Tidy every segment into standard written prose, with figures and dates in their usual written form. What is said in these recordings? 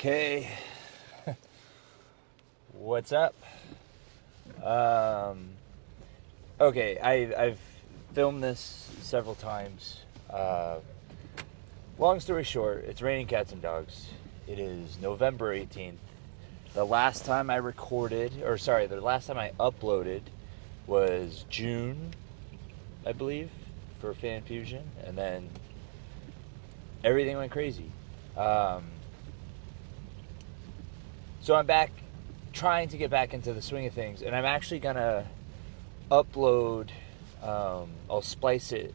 Okay, what's up? Um, okay, I've filmed this several times. Long story short, it's raining cats and dogs. It is November 18th. The last time I recorded, or sorry, the last time I uploaded was June, I believe, for Fan Fusion, and then everything went crazy. Um, so I'm back, trying to get back into the swing of things, and I'm actually gonna upload. I'll splice it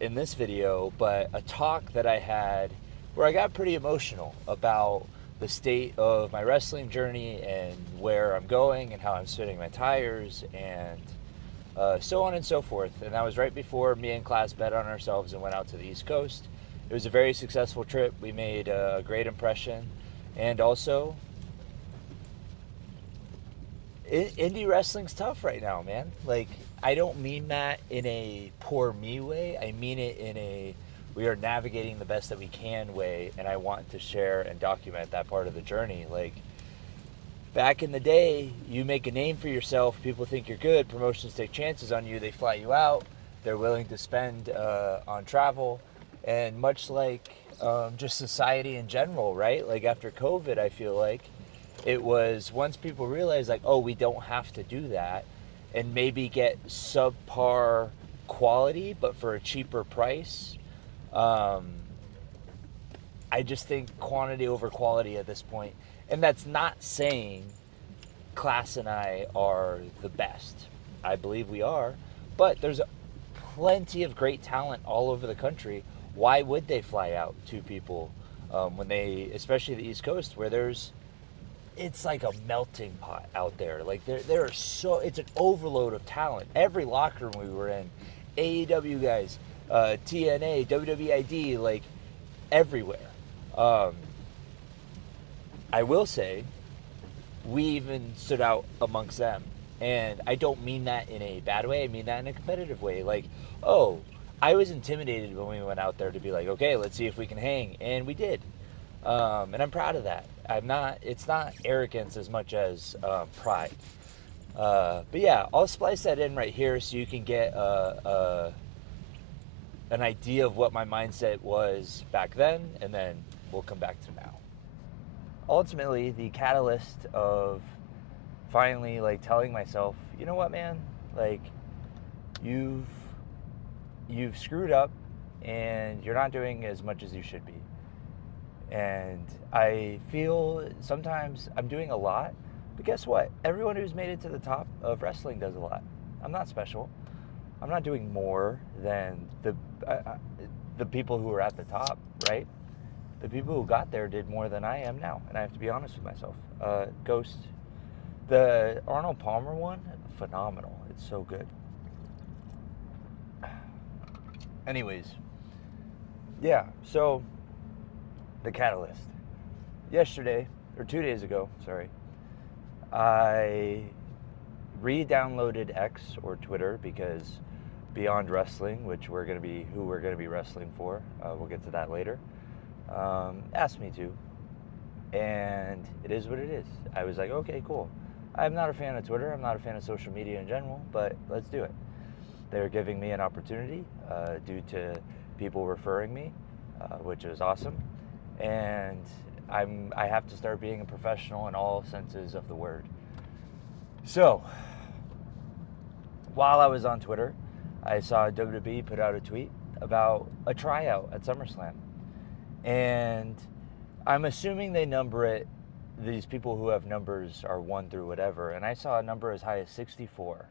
in this video, but a talk that I had where I got pretty emotional about the state of my wrestling journey and where I'm going and how I'm spinning my tires and so on and so forth. And that was right before me and class bet on ourselves and went out to the East Coast. It was a very successful trip. We made a great impression. And also, indie wrestling's tough right now, man. Like, I don't mean that in a poor me way. I mean it in a we are navigating the best that we can way, and I want to share and document that part of the journey. Like, back in the day, you make a name for yourself, people think you're good, promotions take chances on you, they fly you out, they're willing to spend on travel, and much like just society in general, right? Like after COVID, I feel like it was once people realized, like, oh, we don't have to do that, and maybe get subpar quality, but for a cheaper price. Um, I just think quantity over quality at this point, and that's not saying Class and I are the best. I believe we are, but there's plenty of great talent all over the country. Why would they fly out to people when they, especially the East Coast, where it's like a melting pot out there. Like there are it's an overload of talent. Every locker room we were in, AEW guys, TNA, WWID, like everywhere. Um, I will say we even stood out amongst them. And I don't mean that in a bad way. I mean that in a competitive way. Like, oh, I was intimidated when we went out there to be like, okay, let's see if we can hang, and we did. And I'm proud of that. I'm not. It's not arrogance as much as pride. But yeah, I'll splice that in right here so you can get an idea of what my mindset was back then, and then we'll come back to now. Ultimately, the catalyst of finally like telling myself, you know what, man, like you've you've screwed up and you're not doing as much as you should be. And I feel sometimes I'm doing a lot, but guess what? Everyone who's made it to the top of wrestling does a lot. I'm not special. I'm not doing more than the people who are at the top, right? The people who got there did more than I am now, and I have to be honest with myself. Ghost, the Arnold Palmer one, phenomenal. It's so good. Anyways, yeah. So the catalyst. Yesterday or 2 days ago, sorry, I re-downloaded X or Twitter because Beyond Wrestling, which we're gonna be wrestling for, we'll get to that later. Asked me to, and it is what it is. I was like, okay, cool. I'm not a fan of Twitter. I'm not a fan of social media in general, but let's do it. They're giving me an opportunity due to people referring me, which is awesome. And I have to start being a professional in all senses of the word. So, while I was on Twitter, I saw WWE put out a tweet about a tryout at SummerSlam. And I'm assuming they number it, these people who have numbers are 1 through whatever. And I saw a number as high as 64.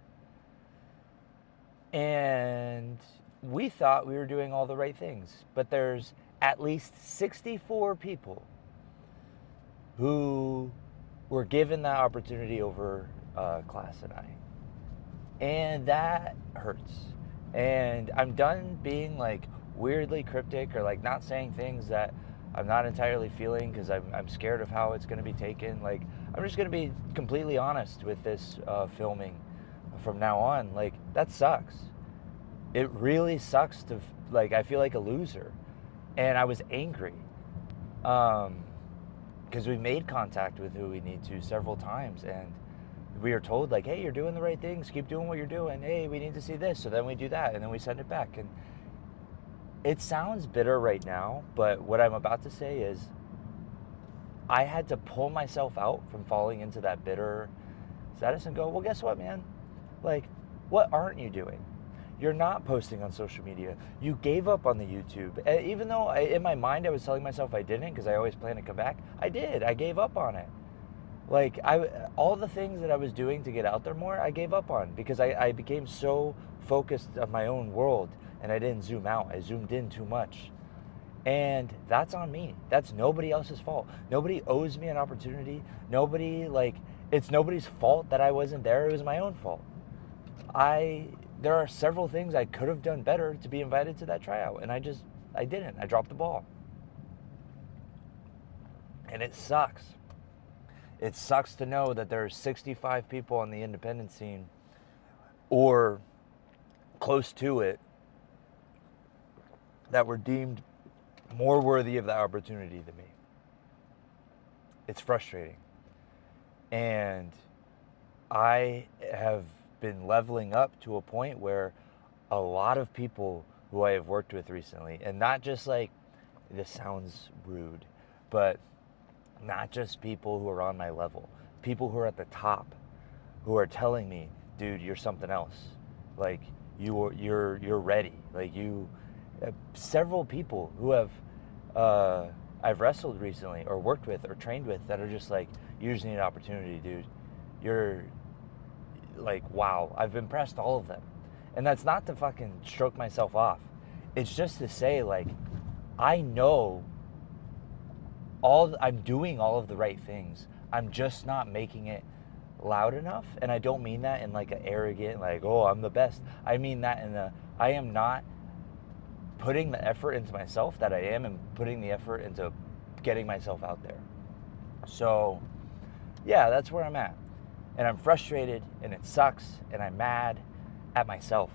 And we thought we were doing all the right things. But there's at least 64 people who were given that opportunity over Class and I. And that hurts. And I'm done being like weirdly cryptic or like not saying things that I'm not entirely feeling because I'm scared of how it's going to be taken. Like, I'm just going to be completely honest with this filming from now on. Like, that sucks. It really sucks like, I feel like a loser. And I was angry. Um, because we made contact with who we need to several times, and we are told like, hey, you're doing the right things, keep doing what you're doing, hey, we need to see this, so then we do that, and then we send it back. And it sounds bitter right now, but what I'm about to say is I had to pull myself out from falling into that bitter status and go, well, guess what, man? Like, what aren't you doing? You're not posting on social media. You gave up on the YouTube. Even though in my mind I was telling myself I didn't, because I always plan to come back, I did. I gave up on it. Like, all the things that I was doing to get out there more, I gave up on, because I became so focused on my own world, and I didn't zoom out. I zoomed in too much. And that's on me. That's nobody else's fault. Nobody owes me an opportunity. It's nobody's fault that I wasn't there. It was my own fault. There are several things I could have done better to be invited to that tryout, and I didn't. I dropped the ball. And it sucks. It sucks to know that there are 65 people on the independent scene, or close to it, that were deemed more worthy of that opportunity than me. It's frustrating. And I have been leveling up to a point where a lot of people who I have worked with recently, and not just like, this sounds rude, but not just people who are on my level, people who are at the top, who are telling me, dude, you're something else. Like, you're ready. Like, several people who have I've wrestled recently or worked with or trained with that are just like, you just need an opportunity, dude. You're like, wow. I've impressed all of them. And that's not to fucking stroke myself off. It's just to say, like, I know I'm doing all of the right things. I'm just not making it loud enough. And I don't mean that in like an arrogant, like, oh, I'm the best. I mean that I am not putting the effort into myself that I am, and putting the effort into getting myself out there. So yeah, that's where I'm at. And I'm frustrated, and it sucks, and I'm mad at myself.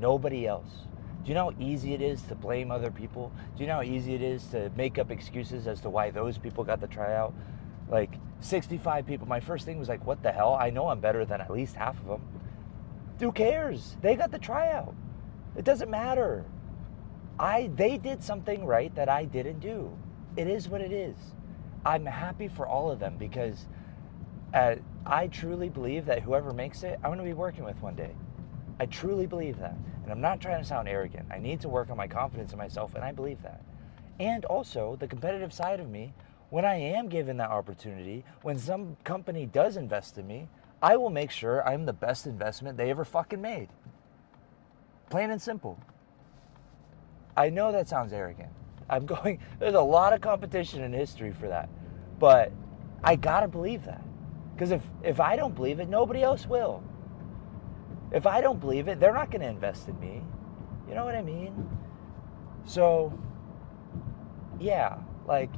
Nobody else. Do you know how easy it is to blame other people? Do you know how easy it is to make up excuses as to why those people got the tryout? Like, 65 people. My first thing was like, what the hell? I know I'm better than at least half of them. Who cares? They got the tryout. It doesn't matter. They did something right that I didn't do. It is what it is. I'm happy for all of them, because I truly believe that whoever makes it, I'm going to be working with one day. I truly believe that. And I'm not trying to sound arrogant. I need to work on my confidence in myself, and I believe that. And also, the competitive side of me, when I am given that opportunity, when some company does invest in me, I will make sure I'm the best investment they ever fucking made. Plain and simple. I know that sounds arrogant. There's a lot of competition in history for that. But I gotta believe that. Because if I don't believe it, nobody else will. If I don't believe it, they're not gonna invest in me. You know what I mean? So, yeah, like,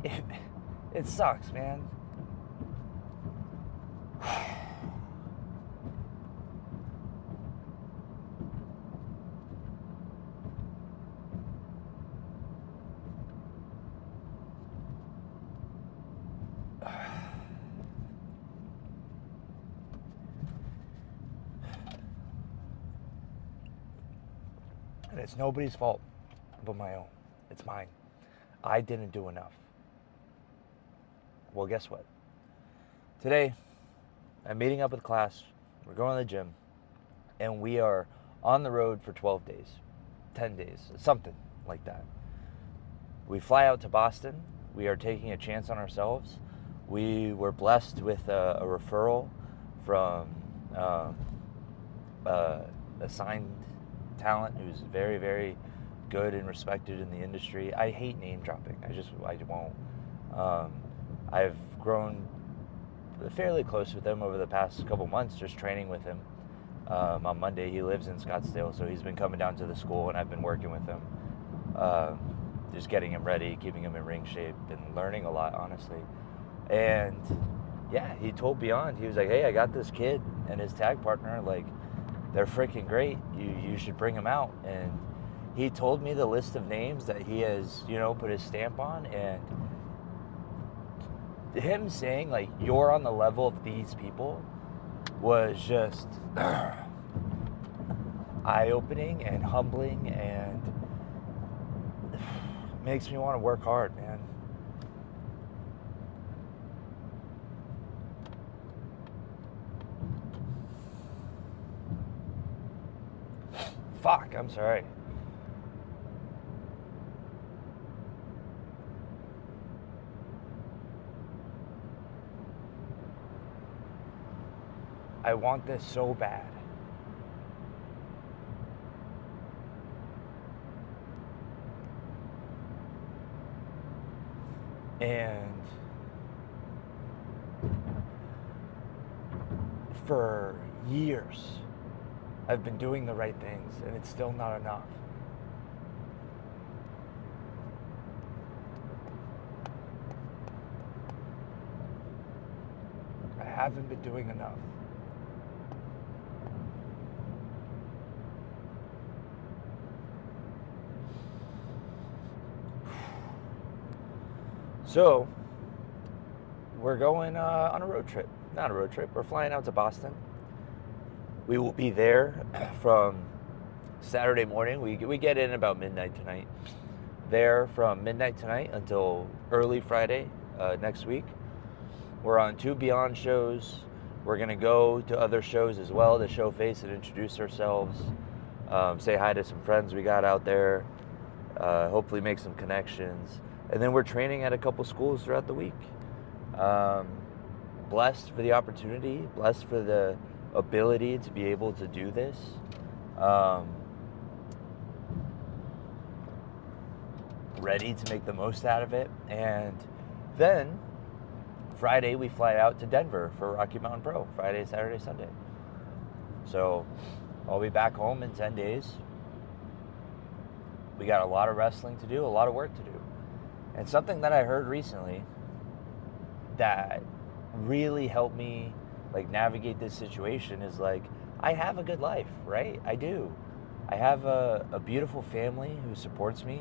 it sucks, man. And it's nobody's fault but my own. It's mine. I didn't do enough. Well, guess what? Today, I'm meeting up with class. We're going to the gym. And we are on the road for 12 days, 10 days, something like that. We fly out to Boston. We are taking a chance on ourselves. We were blessed with a referral from a signed talent who's very, very good and respected in the industry. I hate name dropping. I won't. I've grown fairly close with him over the past couple months, just training with him. On Monday, he lives in Scottsdale, so he's been coming down to the school, and I've been working with him, just getting him ready, keeping him in ring shape, and learning a lot, honestly. And yeah, he told Beyond, he was like, hey, I got this kid and his tag partner, like, they're freaking great. You should bring them out. And he told me the list of names that he has, put his stamp on, and him saying like you're on the level of these people was just eye-opening and humbling, and makes me want to work hard, man. Fuck, I'm sorry. I want this so bad. And for years, I've been doing the right things, and it's still not enough. I haven't been doing enough. So, we're going on a road trip. Not a road trip, we're flying out to Boston. We will be there from Saturday morning. We get in about midnight tonight. There from midnight tonight until early Friday next week. We're on 2 Beyond shows. We're going to go to other shows as well to show face and introduce ourselves. Say hi to some friends we got out there. Hopefully make some connections. And then we're training at a couple schools throughout the week. Blessed for the opportunity, blessed for the ability to be able to do this. Ready to make the most out of it. And then Friday we fly out to Denver for Rocky Mountain Pro. Friday, Saturday, Sunday. So I'll be back home in 10 days. We got a lot of wrestling to do, a lot of work to do. And something that I heard recently that really helped me like navigate this situation is like, I have a good life, right? I do. I have a beautiful family who supports me.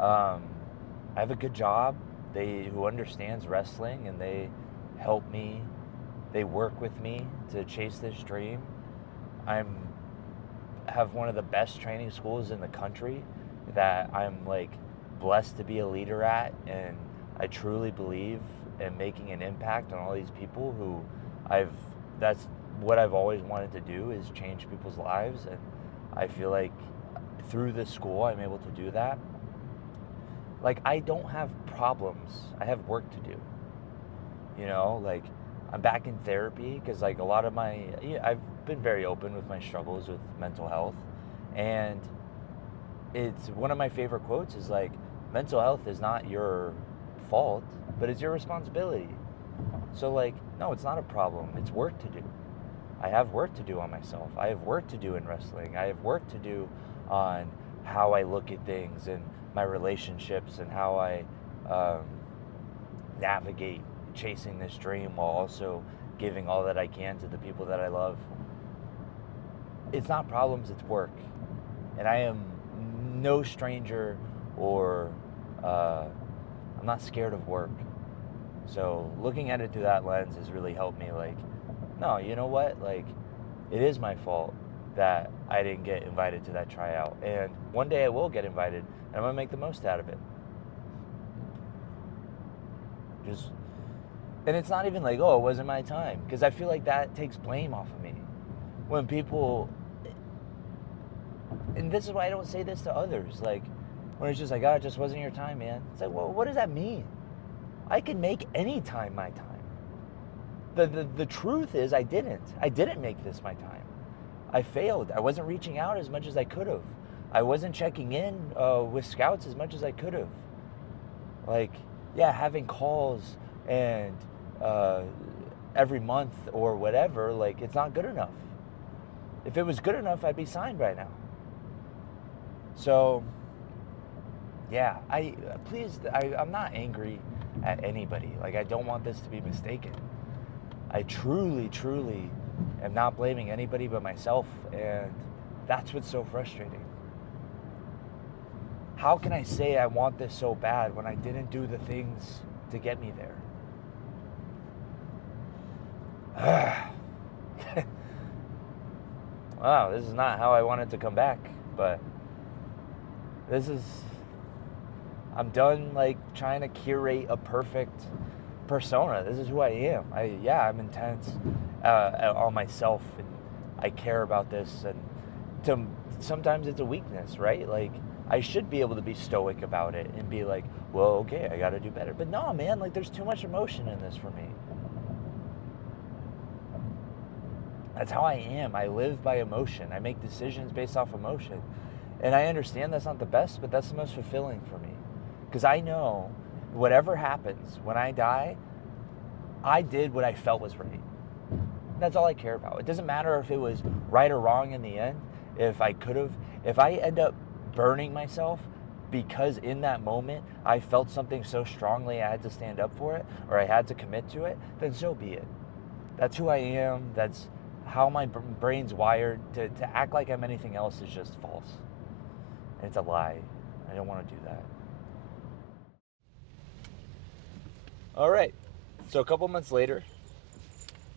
I have a good job who understands wrestling, and they help me. They work with me to chase this dream. Have one of the best training schools in the country that I'm like blessed to be a leader at, and I truly believe in making an impact on all these people who that's what I've always wanted to do, is change people's lives, and I feel like through this school I'm able to do that. Like, I don't have problems. I have work to do. You know, like, I'm back in therapy because like a lot of I've been very open with my struggles with mental health, and it's one of my favorite quotes is like, mental health is not your fault, but it's your responsibility. So like, no, it's not a problem. It's work to do. I have work to do on myself. I have work to do in wrestling. I have work to do on how I look at things and my relationships and how I navigate chasing this dream while also giving all that I can to the people that I love. It's not problems, it's work. And I am no stranger, or I'm not scared of work. So looking at it through that lens has really helped me like, no, you know what? Like, it is my fault that I didn't get invited to that tryout. And one day I will get invited, and I'm going to make the most out of it. And it's not even like, oh, it wasn't my time. Because I feel like that takes blame off of me. When people, and this is why I don't say this to others, like, when it's just like, oh, it just wasn't your time, man. It's like, well, what does that mean? I can make any time my time. The truth is I didn't make this my time. I failed. I wasn't reaching out as much as I could have. I wasn't checking in with scouts as much as I could have. Like, yeah, having calls and every month or whatever, like, it's not good enough. If it was good enough, I'd be signed right now. So, yeah, I'm not angry at anybody. Like, I don't want this to be mistaken. I truly, truly am not blaming anybody but myself, and that's what's so frustrating. How can I say I want this so bad when I didn't do the things to get me there? Wow, this is not how I wanted to come back, but this is, I'm done like trying to curate a perfect persona. This is who I am. I'm intense on myself, and I care about this, and to sometimes it's a weakness, right? Like I should be able to be stoic about it and be like, well, okay, I got to do better. But no, man, like there's too much emotion in this for me. That's how I am. I live by emotion. I make decisions based off emotion. And I understand that's not the best, but that's the most fulfilling for me. Because I know whatever happens when I die, I did what I felt was right. That's all I care about. It doesn't matter if it was right or wrong in the end. If I could have, if I end up burning myself because in that moment I felt something so strongly I had to stand up for it or I had to commit to it, then so be it. That's who I am. That's how my brain's wired. To act like I'm anything else is just false. And it's a lie. I don't want to do that. All right. So a couple months later,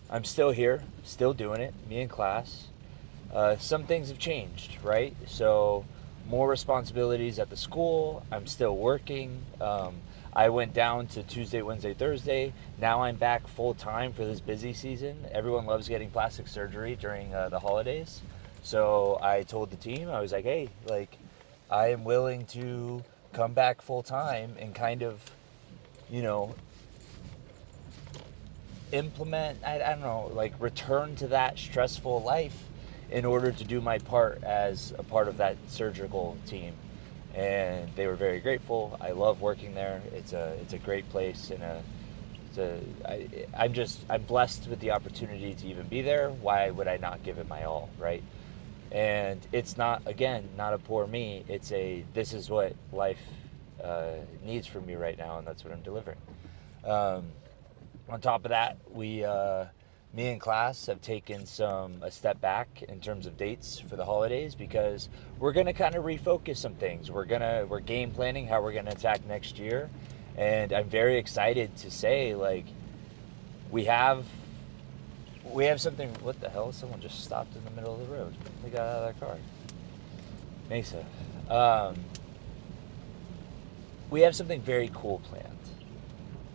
I'm still here, still doing it, me in class. Some things have changed, right? So more responsibilities at the school. I'm still working. I went down to Tuesday, Wednesday, Thursday. Now I'm back full time for this busy season. Everyone loves getting plastic surgery during the holidays. So I told the team, I was like, hey, like, I am willing to come back full time and kind of, you know, implement, I don't know, like return to that stressful life in order to do my part as a part of that surgical team. And they were very grateful. I love working there. It's a great place, and I'm blessed with the opportunity to even be there. Why would I not give it my all, right? And it's not, again, not a poor me. It's a, this is what life needs from me right now, and that's what I'm delivering. Um, on top of that, me and class have taken a step back in terms of dates for the holidays because we're gonna kind of refocus some things. We're game planning how we're gonna attack next year, and I'm very excited to say like we have we have something. What the hell? Someone just stopped in the middle of the road. They got out of their car. Mesa. Um, we have something very cool planned.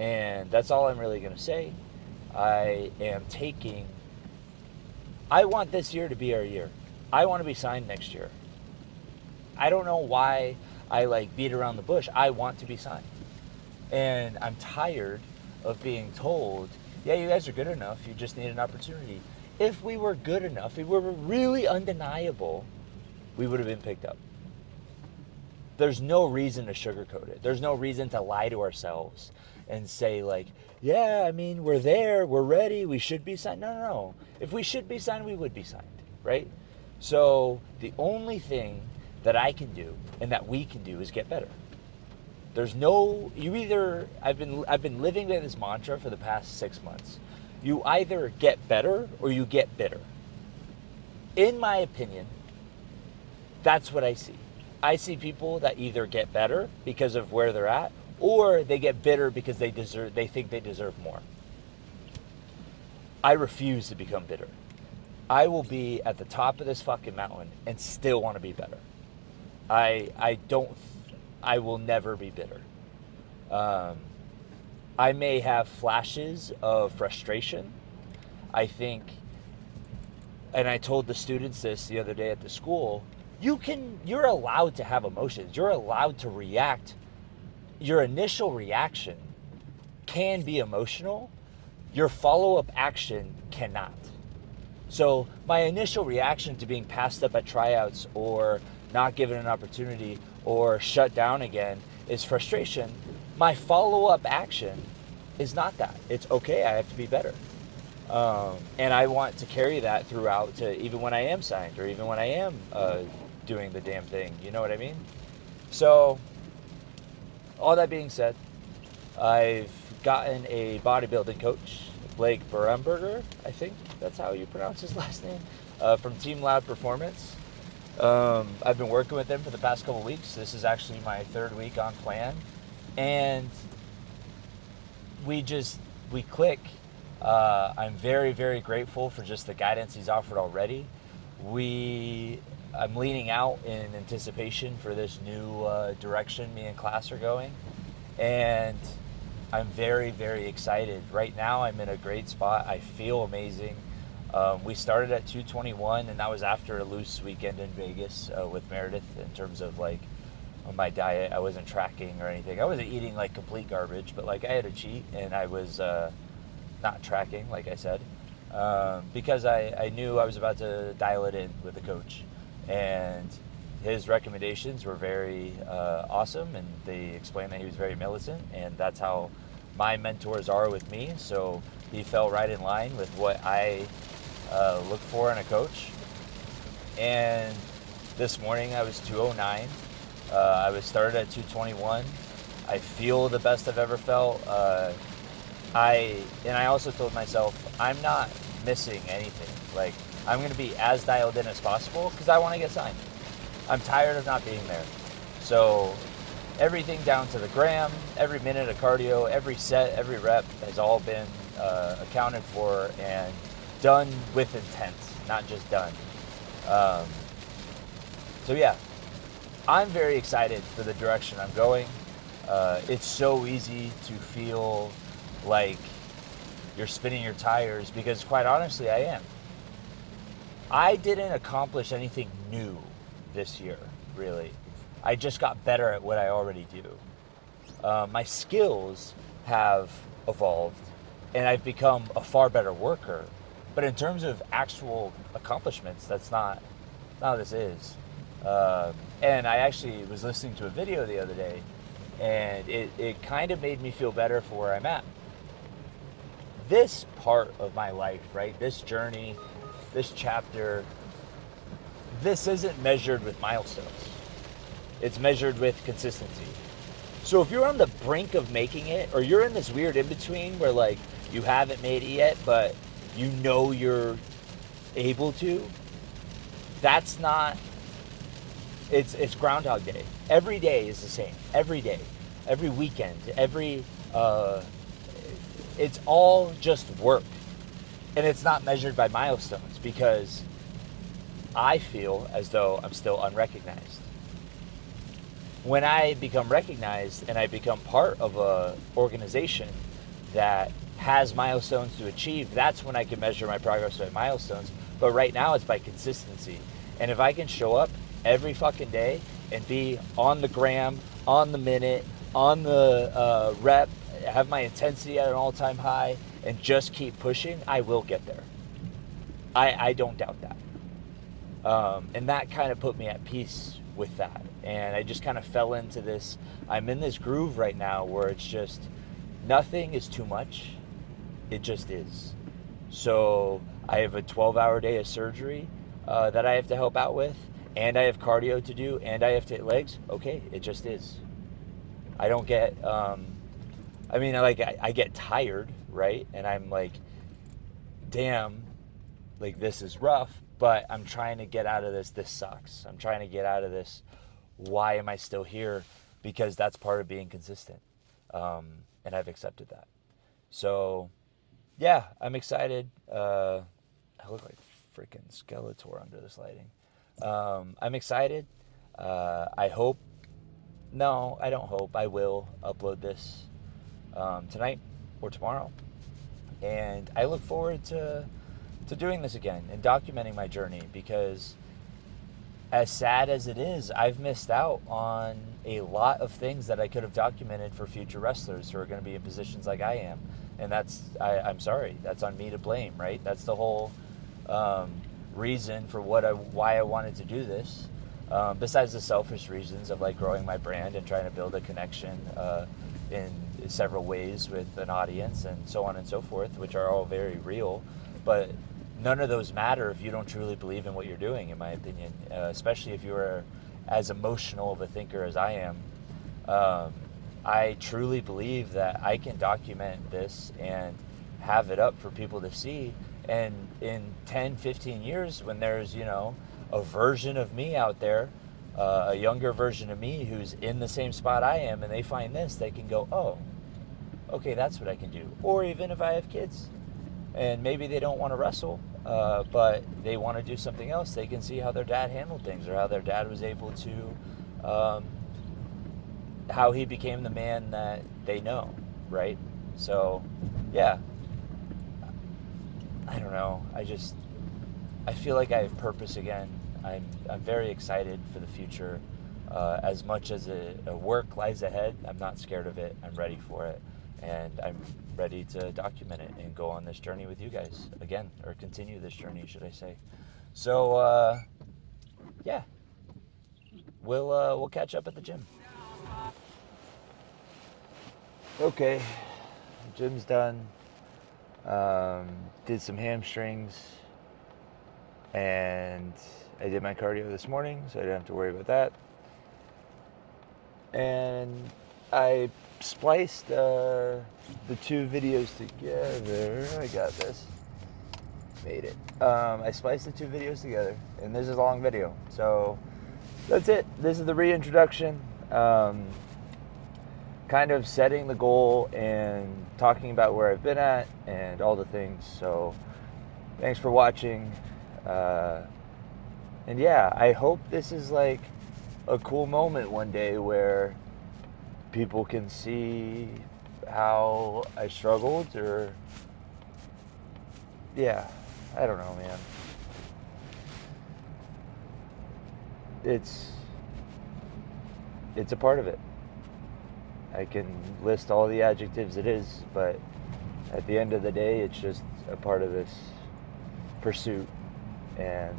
And that's all I'm really going to say. I am taking. I want this year to be our year. I want to be signed next year. I don't know why I like beat around the bush. I want to be signed. And I'm tired of being told, yeah, you guys are good enough. You just need an opportunity. If we were good enough, if we were really undeniable, we would have been picked up. There's no reason to sugarcoat it. There's no reason to lie to ourselves and say like, yeah, I mean, we're there, we're ready, we should be signed. No, no, no. If we should be signed, we would be signed, right? So the only thing that I can do and that we can do is get better. There's no, you either, I've been living by this mantra for the past 6 months. You either get better or you get bitter. In my opinion, that's what I see. I see people that either get better because of where they're at, or they get bitter because they think they deserve more. I refuse to become bitter. I will be at the top of this fucking mountain and still want to be better. I don't. I will never be bitter. Um, I may have flashes of frustration. I think, and I told the students this the other day at the school. You're allowed to have emotions. You're allowed to react. Your initial reaction can be emotional. Your follow-up action cannot. So my initial reaction to being passed up at tryouts or not given an opportunity or shut down again is frustration. My follow-up action is not that. It's okay, I have to be better. And I want to carry that throughout to even when I am signed or even when I am doing the damn thing. You know what I mean? So, all that being said, I've gotten a bodybuilding coach, Blake Buremberger, I think that's how you pronounce his last name, from Team Loud Performance. I've been working with him for the past couple weeks. This is actually my third week on plan. And we click. I'm very, very grateful for just the guidance he's offered already. I'm leaning out in anticipation for this new direction me and class are going, and I'm very, very excited. Right now, I'm in a great spot. I feel amazing. We started at 221, and that was after a loose weekend in Vegas with Meredith in terms of like on my diet. I wasn't tracking or anything. I wasn't eating like complete garbage, but like I had a cheat and I was not tracking, like I said, because I knew I was about to dial it in with the coach. And his recommendations were very awesome, and they explained that he was very militant, and that's how my mentors are with me. So he fell right in line with what I look for in a coach. And this morning I was 209. I was started at 221. I feel the best I've ever felt. I also told myself I'm not missing anything. Like I'm going to be as dialed in as possible because I want to get signed. I'm tired of not being there. So everything down to the gram, every minute of cardio, every set, every rep has all been accounted for and done with intent, not just done. Um, so yeah, I'm very excited for the direction I'm going. It's so easy to feel like you're spinning your tires because quite honestly I am. I didn't accomplish anything new this year, really. I just got better at what I already do. My skills have evolved and I've become a far better worker. But in terms of actual accomplishments, that's not what this is. And I actually was listening to a video the other day and it kind of made me feel better for where I'm at. This part of my life, right? This journey, this chapter, this isn't measured with milestones. It's measured with consistency. So if you're on the brink of making it, or you're in this weird in between where like you haven't made it yet, but you know you're able to, that's not. It's Groundhog Day. Every day is the same. Every day, every weekend, every. It's all just work, and it's not measured by milestones because I feel as though I'm still unrecognized. When I become recognized and I become part of a organization that has milestones to achieve, that's when I can measure my progress by milestones. But right now it's by consistency. And if I can show up every fucking day and be on the gram, on the minute, on the rep, have my intensity at an all-time high, and just keep pushing, I will get there. I don't doubt that. And that kind of put me at peace with that. And I just kind of fell into this. I'm in this groove right now where it's just nothing is too much. It just is. So I have a 12-hour day of surgery that I have to help out with, and I have cardio to do, and I have to hit legs. Okay, it just is. I don't get. I get tired, right? And I'm like, damn, like this is rough, but I'm trying to get out of this. This sucks. I'm trying to get out of this. Why am I still here? Because that's part of being consistent. And I've accepted that. So, yeah, I'm excited. I look like freaking Skeletor under this lighting. I'm excited. I hope. No, I don't hope. I will upload this tonight or tomorrow. And I look forward to doing this again and documenting my journey because as sad as it is, I've missed out on a lot of things that I could have documented for future wrestlers who are going to be in positions like I am. And I'm sorry, that's on me to blame, right? That's the whole reason for why I wanted to do this. Besides the selfish reasons of like growing my brand and trying to build a connection in several ways with an audience and so on and so forth, which are all very real. But none of those matter if you don't truly believe in what you're doing, in my opinion, especially if you're as emotional of a thinker as I am. I truly believe that I can document this and have it up for people to see. And in 10, 15 years, when there's, a version of me out there, a younger version of me who's in the same spot I am, and they find this, they can go, oh, okay, that's what I can do. Or even if I have kids, and maybe they don't want to wrestle, but they want to do something else. They can see how their dad handled things, or how their dad was able to, how he became the man that they know, right? So, yeah, I don't know. I feel like I have purpose again. I'm very excited for the future. As much as a work lies ahead, I'm not scared of it. I'm ready for it, and I'm ready to document it and go on this journey with you guys again, or continue this journey, should I say? So, yeah, we'll catch up at the gym. Okay, gym's done. Did some hamstrings, and I did my cardio this morning, so I didn't have to worry about that. And I spliced the two videos together. I got this. Made it. I spliced the two videos together, and this is a long video. So that's it. This is the reintroduction. Kind of setting the goal and talking about where I've been at and all the things. So thanks for watching. And yeah, I hope this is like a cool moment one day where people can see how I struggled, or yeah, I don't know, man. It's a part of it. I can list all the adjectives it is, but at the end of the day, it's just a part of this pursuit, and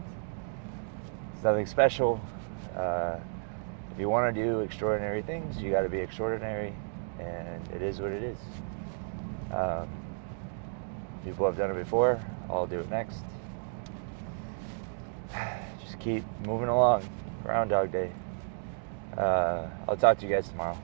it's nothing special. If you want to do extraordinary things, you got to be extraordinary, and it is what it is. People have done it before. I'll do it next. Just keep moving along. Groundhog Day. I'll talk to you guys tomorrow.